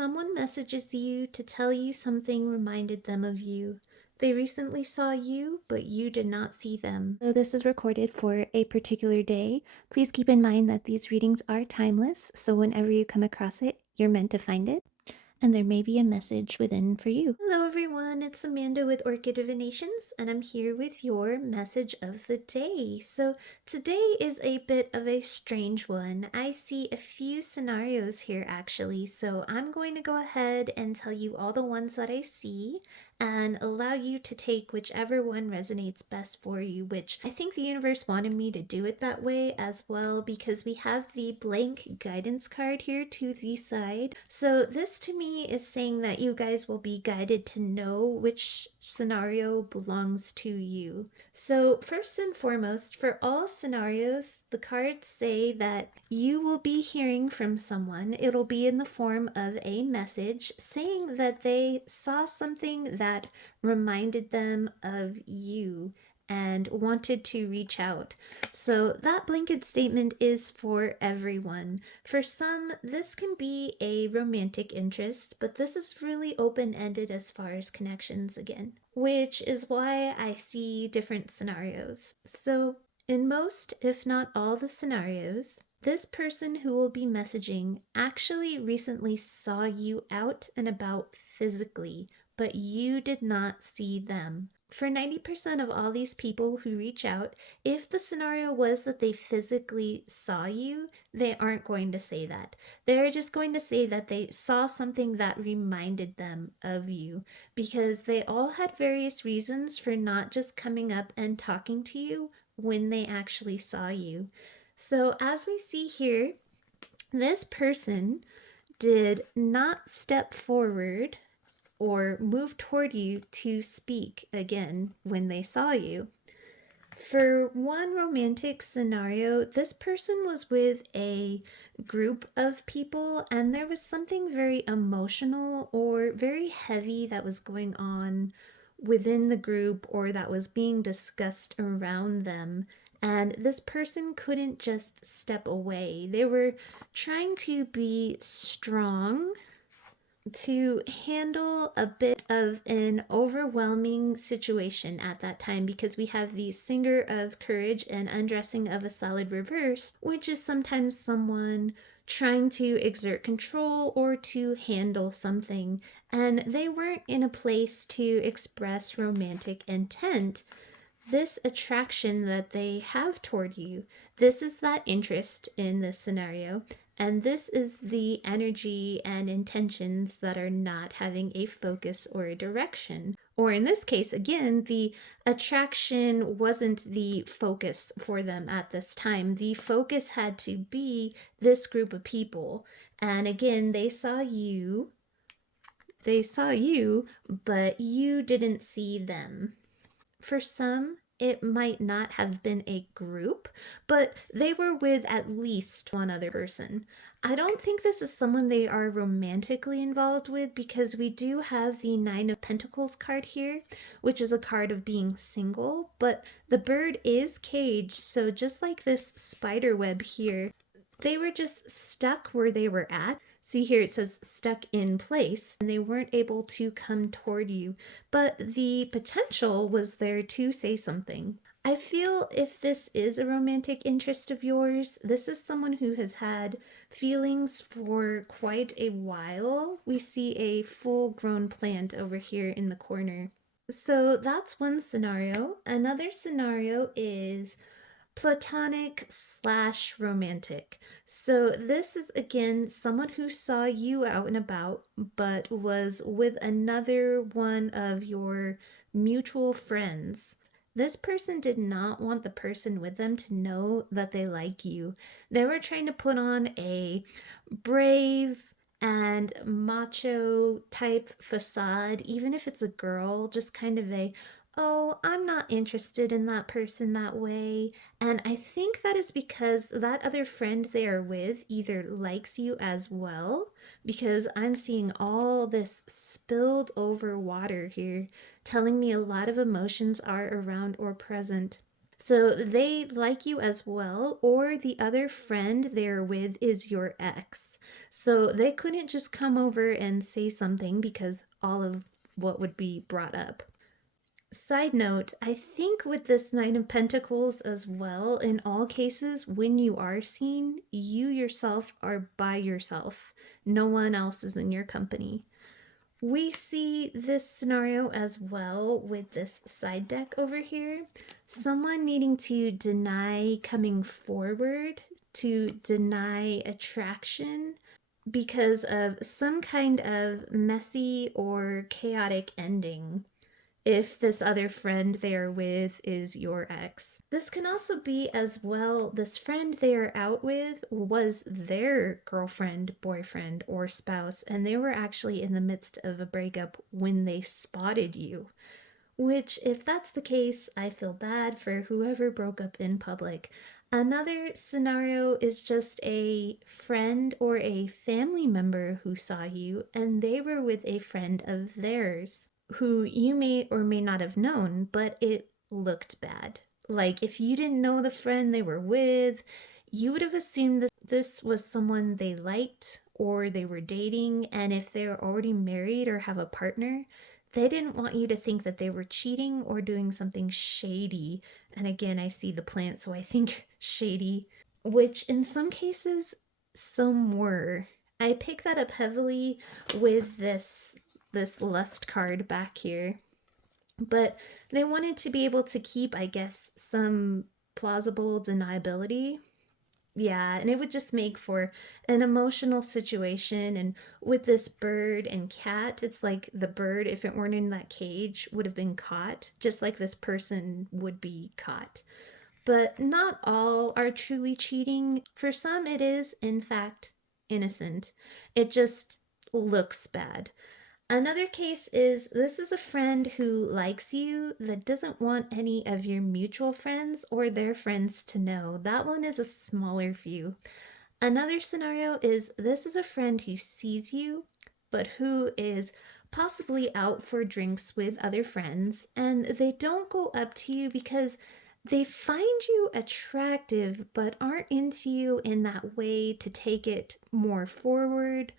someone messages you to tell you something reminded them of you. They recently saw you, but you did not see them. So this is recorded for a particular day. Please keep in mind that these readings are timeless, so whenever you come across it, you're meant to find it, and there may be a message within for you. Hello everyone, it's Amanda with Orchid Divinations, and I'm here with your message of the day. So today is a bit of a strange one. I see a few scenarios here actually, so I'm going to go ahead and tell you all the ones that I see and allow you to take whichever one resonates best for you, which I think the universe wanted me to do it that way as well because we have the blank guidance card here to the side. So this to me is saying that you guys will be guided to know which scenario belongs to you. So first and foremost, for all scenarios, the cards say that you will be hearing from someone. It'll be in the form of a message saying that they saw something that reminded them of you and wanted to reach out. So that blanket statement is for everyone. For some, this can be a romantic interest, but this is really open-ended as far as connections again, which is why I see different scenarios. So in most, if not all the scenarios, this person who will be messaging actually recently saw you out and about physically, but you did not see them. For 90% of all these people who reach out, if the scenario was that they physically saw you, they aren't going to say that. They're just going to say that they saw something that reminded them of you, because they all had various reasons for not just coming up and talking to you when they actually saw you. So as we see here, this person did not step forward or move toward you to speak again when they saw you. For one romantic scenario, this person was with a group of people and there was something very emotional or very heavy that was going on within the group or that was being discussed around them. And this person couldn't just step away. They were trying to be strong to handle a bit of an overwhelming situation at that time, because we have the Singer of Courage and Undressing of a Solid Reverse, which is sometimes someone trying to exert control or to handle something, and they weren't in a place to express romantic intent. This attraction that they have toward you, this is that interest in this scenario, and this is the energy and intentions that are not having a focus or a direction. Or in this case, again, the attraction wasn't the focus for them at this time. The focus had to be this group of people. And again, they saw you, but you didn't see them. For some, it might not have been a group, but they were with at least one other person. I don't think this is someone they are romantically involved with, because we do have the Nine of Pentacles card here, which is a card of being single, but the bird is caged, so just like this spider web here, they were just stuck where they were at. See here, it says stuck in place, and they weren't able to come toward you, but the potential was there to say something. I feel if this is a romantic interest of yours, this is someone who has had feelings for quite a while. We see a full-grown plant over here in the corner. So that's one scenario. Another scenario is platonic slash romantic. So this is again someone who saw you out and about but was with another one of your mutual friends. This person did not want the person with them to know that they like you. They were trying to put on a brave and macho type facade, even if it's a girl, just kind of a, oh, I'm not interested in that person that way. And I think that is because that other friend they are with either likes you as well, because I'm seeing all this spilled over water here, telling me a lot of emotions are around or present. So they like you as well, or the other friend they're with is your ex. So they couldn't just come over and say something because all of what would be brought up. Side note, I think with this Knight of Pentacles as well, in all cases, when you are seen, you yourself are by yourself. No one else is in your company. We see this scenario as well with this side deck over here. Someone needing to deny coming forward, to deny attraction because of some kind of messy or chaotic ending if this other friend they are with is your ex. This can also be as well, this friend they are out with was their girlfriend, boyfriend, or spouse, and they were actually in the midst of a breakup when they spotted you. Which, if that's the case, I feel bad for whoever broke up in public. Another scenario is just a friend or a family member who saw you and they were with a friend of theirs who you may or may not have known, but it looked bad. Like, if you didn't know the friend they were with, you would have assumed that this was someone they liked or they were dating, and if they're already married or have a partner, they didn't want you to think that they were cheating or doing something shady. And again, I see the plant, so I think shady, which in some cases, some were. I pick that up heavily with this lust card back here. But they wanted to be able to keep, I guess, some plausible deniability. Yeah, and it would just make for an emotional situation. And with this bird and cat, it's like the bird, if it weren't in that cage, would have been caught, just like this person would be caught. But not all are truly cheating. For some, it is, in fact, innocent. It just looks bad. Another case is this is a friend who likes you that doesn't want any of your mutual friends or their friends to know. That one is a smaller view. Another scenario is this is a friend who sees you, but who is possibly out for drinks with other friends, and they don't go up to you because they find you attractive, but aren't into you in that way to take it more forward,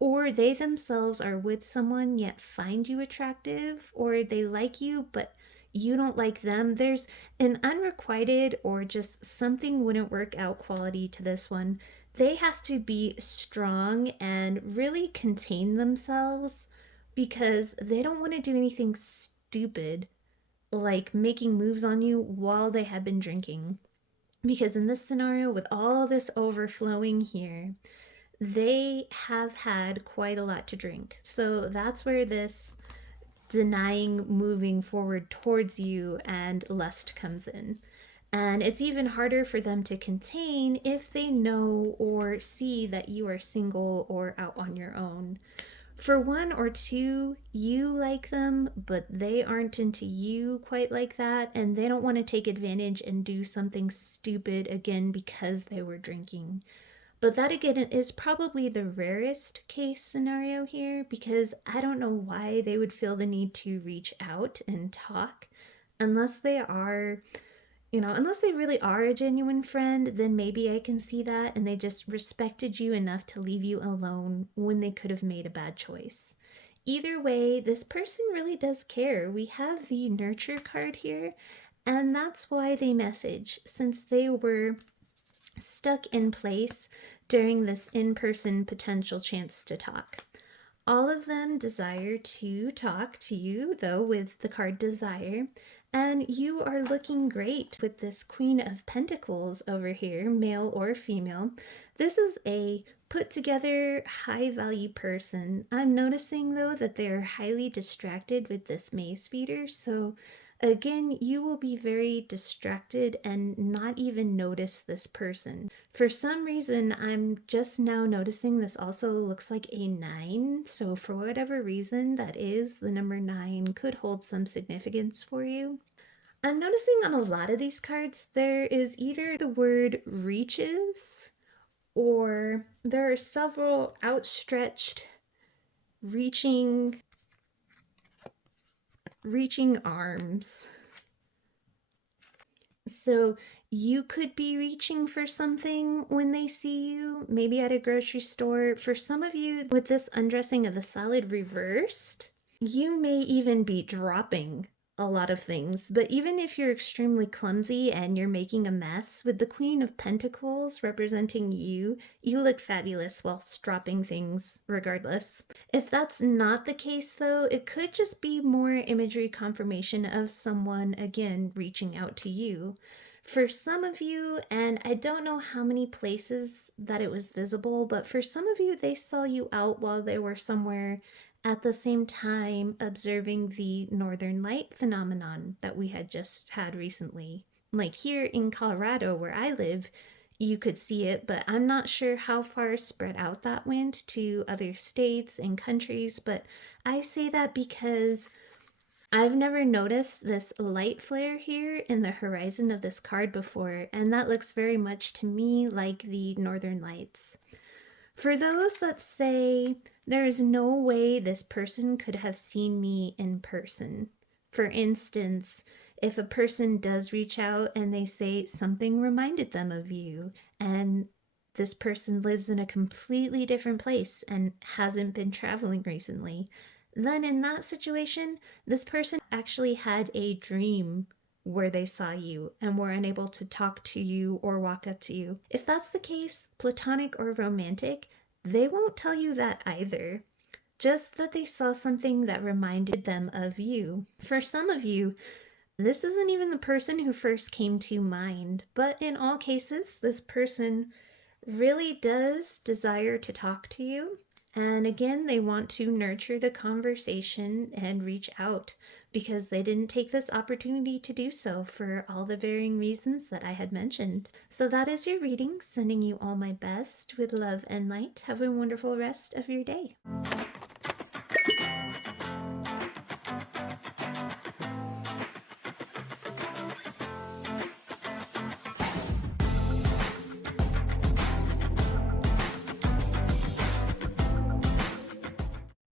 or they themselves are with someone yet find you attractive, or they like you but you don't like them. There's an unrequited or just something wouldn't work out quality to this one. They have to be strong and really contain themselves because they don't want to do anything stupid like making moves on you while they have been drinking. Because in this scenario, with all this overflowing here, they have had quite a lot to drink. So that's where this denying moving forward towards you and lust comes in. And it's even harder for them to contain if they know or see that you are single or out on your own. For one or two, you like them, but they aren't into you quite like that, and they don't want to take advantage and do something stupid again because they were drinking. But that again is probably the rarest case scenario here because I don't know why they would feel the need to reach out and talk unless they are, unless they really are a genuine friend, then maybe I can see that and they just respected you enough to leave you alone when they could have made a bad choice. Either way, this person really does care. We have the nurture card here, and that's why they message, since they were stuck in place during this in person potential chance to talk. All of them desire to talk to you, though, with the card desire. And you are looking great with this Queen of Pentacles over here, male or female. This is a put together, high value person. I'm noticing, though, that they're highly distracted with this maze feeder. So again, you will be very distracted and not even notice this person. For some reason, I'm just now noticing this also looks like a 9. So for whatever reason that is, the number 9 could hold some significance for you. I'm noticing on a lot of these cards, there is either the word reaches or there are several outstretched, reaching arms. So you could be reaching for something when they see you, maybe at a grocery store. For some of you, with this undressing of the salad reversed, you may even be dropping a lot of things. But even if you're extremely clumsy and you're making a mess, with the Queen of Pentacles representing you, you look fabulous whilst dropping things regardless. If that's not the case, though, it could just be more imagery confirmation of someone, again, reaching out to you. For some of you, and I don't know how many places that it was visible, but for some of you, they saw you out while they were somewhere at the same time observing the northern light phenomenon that we had just had recently. Like here in Colorado, where I live, you could see it, but I'm not sure how far spread out that went to other states and countries. But I say that because I've never noticed this light flare here in the horizon of this card before, and that looks very much to me like the northern lights. For those that say there is no way this person could have seen me in person, for instance, if a person does reach out and they say something reminded them of you, and this person lives in a completely different place and hasn't been traveling recently, then in that situation, this person actually had a dream where they saw you and were unable to talk to you or walk up to you. If that's the case, platonic or romantic, they won't tell you that either. Just that they saw something that reminded them of you. For some of you, this isn't even the person who first came to mind, but in all cases, this person really does desire to talk to you. And again, they want to nurture the conversation and reach out because they didn't take this opportunity to do so for all the varying reasons that I had mentioned. So that is your reading, sending you all my best with love and light. Have a wonderful rest of your day.